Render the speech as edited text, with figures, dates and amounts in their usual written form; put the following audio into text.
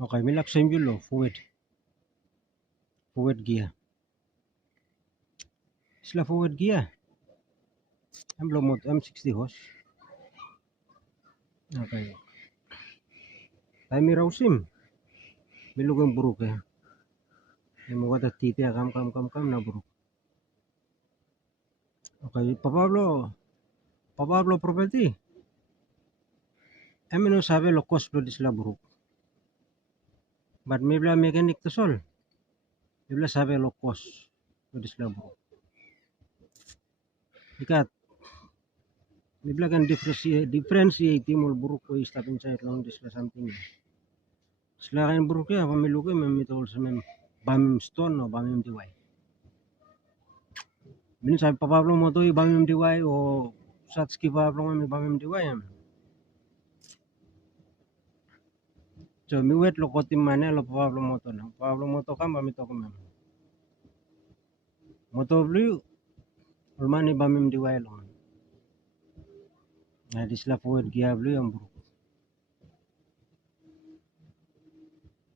Okay, may laksa yung bilo, forward gear. Sila forward gear. Ang blow mo, 60 horse. Okay. Tayo may rausim. Bilog ang buruk ya. Yung mga titi kam na buruk. Okay, Pablo property. Amin no sabi lo cost lo disla buruk. But may bla mechanic to sol. May bla sabi lo cost lo disla buruk. Ikat. May bla kan differentiate mo buruk ko stop inside long disla something. Sila kain buruk ya, pamilu ko may mitol sa may bamim stone o bamim diway. Min sabi pa Pablo mo to bamim diway o satski Pablo may bamim diway. So mi wet lo kotim mana lo Pablo mo to na. Pablo mo to kam bamito ko mem. Moto blue ulmani bamim diway lo. Na disla forward gear blue yang buruk.